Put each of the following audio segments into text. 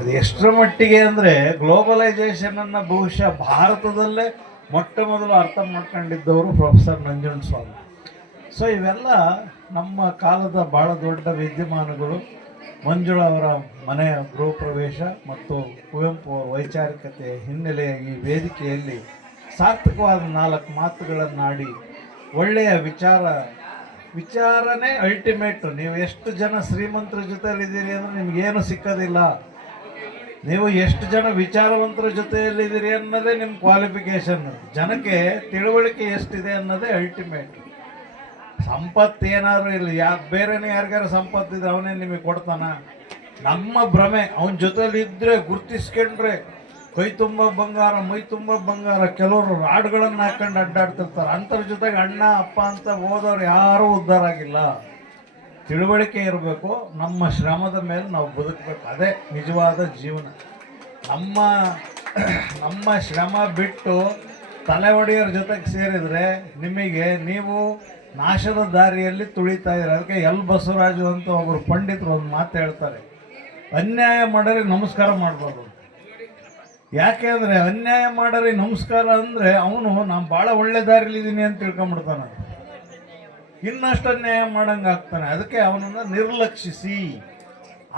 ಅದು ಎಷ್ಟರ ಮಟ್ಟಿಗೆ ಅಂದರೆ ಗ್ಲೋಬಲೈಸೇಷನನ್ನು ಬಹುಶಃ ಭಾರತದಲ್ಲೇ ಮೊಟ್ಟ ಮೊದಲು ಅರ್ಥ ಮಾಡ್ಕೊಂಡಿದ್ದವರು ಪ್ರೊಫೆಸರ್ ನಂಜುಂಡಸ್ವಾಮಿ. ಸೊ ಇವೆಲ್ಲ ನಮ್ಮ ಕಾಲದ ಭಾಳ ದೊಡ್ಡ ವಿದ್ಯಮಾನಗಳು. ಮಂಜುಳಾ ಅವರ ಮನೆಯ ಗೃಹ ಪ್ರವೇಶ ಮತ್ತು ಕುವೆಂಪು ಅವರ ವೈಚಾರಿಕತೆ ಹಿನ್ನೆಲೆಯ ಈ ವೇದಿಕೆಯಲ್ಲಿ ಸಾರ್ಥಕವಾದ 4 ಮಾತುಗಳನ್ನಾಡಿ ಒಳ್ಳೆಯ ವಿಚಾರನೇ ಅಲ್ಟಿಮೇಟು. ನೀವು ಎಷ್ಟು ಜನ ಶ್ರೀಮಂತರ ಜೊತೆಯಲ್ಲಿದ್ದೀರಿ ಅಂದರೆ ನಿಮಗೇನು ಸಿಕ್ಕೋದಿಲ್ಲ. ನೀವು ಎಷ್ಟು ಜನ ವಿಚಾರವಂತರ ಜೊತೆಯಲ್ಲಿದ್ದೀರಿ ಅನ್ನೋದೇ ನಿಮ್ಮ ಕ್ವಾಲಿಫಿಕೇಷನ್. ಜನಕ್ಕೆ ತಿಳುವಳಿಕೆ ಎಷ್ಟಿದೆ ಅನ್ನೋದೇ ಅಲ್ಟಿಮೇಟ್. ಸಂಪತ್ತು ಏನಾದ್ರು ಇರಲಿ, ಬೇರೆನೇ ಯಾರಿಗಾರು ಸಂಪತ್ತಿದ್ರೆ ಅವನೇ ನಿಮಗೆ ಕೊಡ್ತಾನ? ನಮ್ಮ ಭ್ರಮೆ. ಅವನ ಜೊತೆಯಲ್ಲಿ ಇದ್ದರೆ ಗುರ್ತಿಸ್ಕೊಂಡ್ರೆ ಕೈ ತುಂಬ ಬಂಗಾರ ಮೈ ತುಂಬ ಬಂಗಾರ. ಕೆಲವರು ರಾಡ್ಗಳನ್ನು ಹಾಕೊಂಡು ಅಡ್ಡಾಡ್ತಿರ್ತಾರೆ. ಅಂಥವ್ರ ಜೊತೆಗೆ ಅಣ್ಣ ಅಪ್ಪ ಅಂತ ಹೋದವ್ರು ಯಾರೂ ಉದ್ಧಾರ ಆಗಿಲ್ಲ. ತಿಳುವಳಿಕೆ ಇರಬೇಕು. ನಮ್ಮ ಶ್ರಮದ ಮೇಲೆ ನಾವು ಬದುಕಬೇಕು. ಅದೇ ನಿಜವಾದ ಜೀವನ. ನಮ್ಮ ಶ್ರಮ ಬಿಟ್ಟು ತಲೆ ಹೊಡೆಯೋರ ಜೊತೆಗೆ ಸೇರಿದರೆ ನೀವು ನಾಶದ ದಾರಿಯಲ್ಲಿ ತುಳಿತಾ ಇದ್ದಾರೆ. ಅದಕ್ಕೆ ಎಲ್ ಬಸವರಾಜು ಅಂತ ಒಬ್ಬರು ಪಂಡಿತರು ಒಂದು ಮಾತು ಹೇಳ್ತಾರೆ, ಅನ್ಯಾಯ ಮಾಡೋರಿಗೆ ನಮಸ್ಕಾರ ಮಾಡ್ಬೋದು. ಯಾಕೆ ಅಂದರೆ ಅನ್ಯಾಯ ಮಾಡೋರಿಗೆ ನಮಸ್ಕಾರ ಅಂದರೆ ಅವನು ನಾನು ಭಾಳ ಒಳ್ಳೆ ದಾರಿಲಿದ್ದೀನಿ ಅಂತ ತಿಳ್ಕೊಂಬಿಡ್ತಾನೆ, ಇನ್ನಷ್ಟು ಅನ್ಯಾಯ ಮಾಡಂಗೆ ಆಗ್ತಾನೆ. ಅದಕ್ಕೆ ಅವನನ್ನು ನಿರ್ಲಕ್ಷಿಸಿ.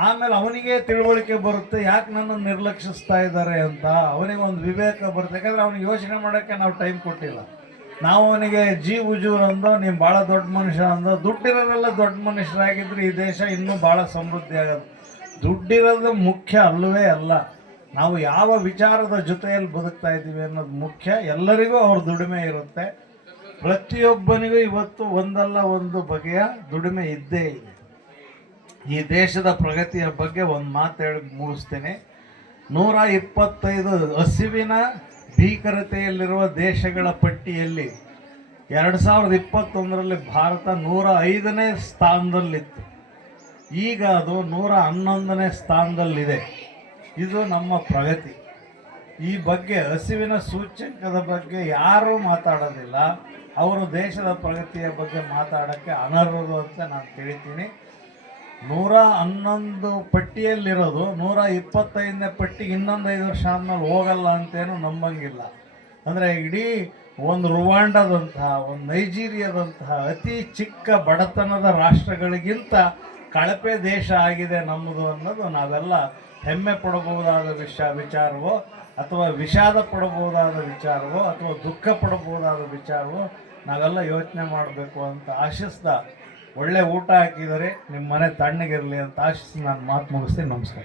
ಆಮೇಲೆ ಅವನಿಗೆ ತಿಳುವಳಿಕೆ ಬರುತ್ತೆ, ಯಾಕೆ ನನ್ನನ್ನು ನಿರ್ಲಕ್ಷಿಸ್ತಾ ಇದ್ದಾರೆ ಅಂತ. ಅವನಿಗೆ ಒಂದು ವಿವೇಕ ಬರುತ್ತೆ. ಯಾಕಂದರೆ ಅವನಿಗೆ ಯೋಚನೆ ಮಾಡೋಕ್ಕೆ ನಾವು ಟೈಮ್ ಕೊಟ್ಟಿಲ್ಲ. ನಾವು ಅವನಿಗೆ ಉಜೂರ್ ಅಂದೋ, ನೀವು ಭಾಳ ದೊಡ್ಡ ಮನುಷ್ಯ ಅಂದೋ. ದುಡ್ಡಿರೋರೆಲ್ಲ ದೊಡ್ಡ ಮನುಷ್ಯರಾಗಿದ್ದರೆ ಈ ದೇಶ ಇನ್ನೂ ಭಾಳ ಸಮೃದ್ಧಿ ಆಗೋದು. ದುಡ್ಡಿರೋದು ಮುಖ್ಯ ಅಲ್ಲವೇ ಅಲ್ಲ. ನಾವು ಯಾವ ವಿಚಾರದ ಜೊತೆಯಲ್ಲಿ ಬದುಕ್ತಾ ಇದ್ದೀವಿ ಅನ್ನೋದು ಮುಖ್ಯ. ಎಲ್ಲರಿಗೂ ಅವ್ರ ದುಡಿಮೆ ಇರುತ್ತೆ. ಪ್ರತಿಯೊಬ್ಬನಿಗೂ ಇವತ್ತು ಒಂದಲ್ಲ ಒಂದು ಬಗೆಯ ದುಡಿಮೆ ಇದ್ದೇ ಇದೆ. ಈ ದೇಶದ ಪ್ರಗತಿಯ ಬಗ್ಗೆ ಒಂದು ಮಾತು ಹೇಳಿ ಮುಗಿಸ್ತೇನೆ. 125 ಹಸಿವಿನ ಭೀಕರತೆಯಲ್ಲಿರುವ ದೇಶಗಳ ಪಟ್ಟಿಯಲ್ಲಿ 2021ರಲ್ಲಿ ಭಾರತ 105ನೇ ಸ್ಥಾನದಲ್ಲಿತ್ತು. ಈಗ ಅದು 111ನೇ ಸ್ಥಾನದಲ್ಲಿದೆ. ಇದು ನಮ್ಮ ಪ್ರಗತಿ. ಈ ಬಗ್ಗೆ ಹಸಿವಿನ ಸೂಚ್ಯಂಕದ ಬಗ್ಗೆ ಯಾರೂ ಮಾತಾಡೋದಿಲ್ಲ. ಅವರು ದೇಶದ ಪ್ರಗತಿಯ ಬಗ್ಗೆ ಮಾತಾಡೋಕ್ಕೆ ಅನರ್ಹರು ಅಂತ ನಾನು ತಿಳಿತೀನಿ. 111 ಪಟ್ಟಿಯಲ್ಲಿರೋದು 125ನೇ ಪಟ್ಟಿಗೆ ಇನ್ನೊಂದು 5 ವರ್ಷ ಆದ್ಮೇಲೆ ಹೋಗಲ್ಲ ಅಂತೇನು ನಂಬಂಗಿಲ್ಲ. ಅಂದರೆ ಇಡೀ ಒಂದು ರುವಾಂಡದಂತಹ, ಒಂದು ನೈಜೀರಿಯಾದಂತಹ ಅತಿ ಚಿಕ್ಕ ಬಡತನದ ರಾಷ್ಟ್ರಗಳಿಗಿಂತ ಕಳಪೆ ದೇಶ ಆಗಿದೆ ನಮ್ಮದು ಅನ್ನೋದು ನಾವೆಲ್ಲ ಹೆಮ್ಮೆ ಪಡಬಹುದಾದ ವಿಚಾರವೋ ಅಥವಾ ವಿಷಾದ ಪಡಬಹುದಾದ ವಿಚಾರವೋ ಅಥವಾ ದುಃಖ ಪಡಬಹುದಾದ ವಿಚಾರವೋ ನಾವೆಲ್ಲ ಯೋಚನೆ ಮಾಡಬೇಕು ಅಂತ ಆಶಿಸ್ತಾ, ಒಳ್ಳೆ ಊಟ ಹಾಕಿದರೆ ನಿಮ್ಮ ಮನೆ ತಣ್ಣಗಿರಲಿ ಅಂತ ಆಶಿಸಿ ನಾನು ಮಾತು ಮುಗಿಸ್ತೀನಿ. ನಮಸ್ಕಾರ.